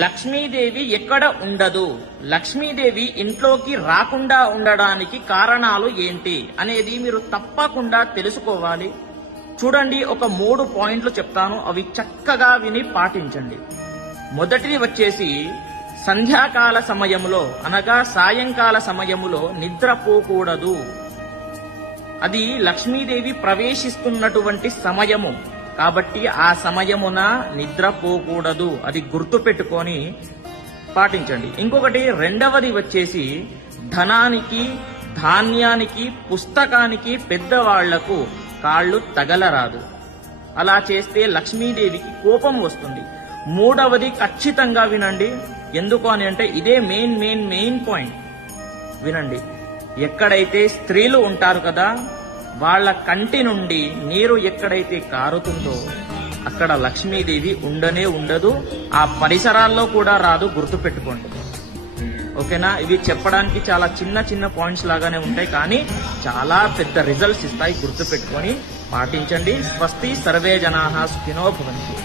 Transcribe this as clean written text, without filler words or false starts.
లక్ష్మీదేవి ఎక్కడ ఉండదు, లక్ష్మీదేవి ఇంట్లోకి రాకుండా ఉండడానికి కారణాలు ఏంటి అనేది మీరు తప్పకుండా తెలుసుకోవాలి. చూడండి, ఒక 3 పాయింట్లు చెప్తాను, అవి చక్కగా విని పాటించండి. మొదటిది వచ్చేసి సంధ్యాకాల సమయములో అనగా సాయంకాల సమయములో నిద్రపోకూడదు. అది లక్ష్మీదేవి ప్రవేశిస్తున్నటువంటి సమయము కాబట్టి ఆ సమయమున నిద్రపోకూడదు. అది గుర్తు పెట్టుకొని పాటించండి. ఇంకొకటి రెండవది వచ్చేసి ధనానికి, ధాన్యానికి, పుస్తకానికి పెద్దవాళ్లకు కాళ్ళు తగలరాదు. అలా చేస్తే లక్ష్మీదేవికి కోపం వస్తుంది. మూడవది ఖచ్చితంగా వినండి, ఎందుకు అని అంటే ఇదే మెయిన్ పాయింట్. వినండి, ఎక్కడైతే స్త్రీలు ఉంటారు కదా, వాళ్ళ కంటి నుండి నీరు ఎక్కడైతే కారుతుందో అక్కడ లక్ష్మీదేవి ఉండనే ఉండదు, ఆ పరిసరాల్లో కూడా రాదు. గుర్తుపెట్టుకోండి, ఓకేనా? ఇవి చెప్పడానికి చాలా చిన్న పాయింట్స్ లాగానే ఉంటాయి, కానీ చాలా పెద్ద రిజల్ట్స్ ఇస్తాయి. గుర్తుపెట్టుకొని పాటించండి. స్వస్తి, సర్వే జనాః సుఖినో భవంతు.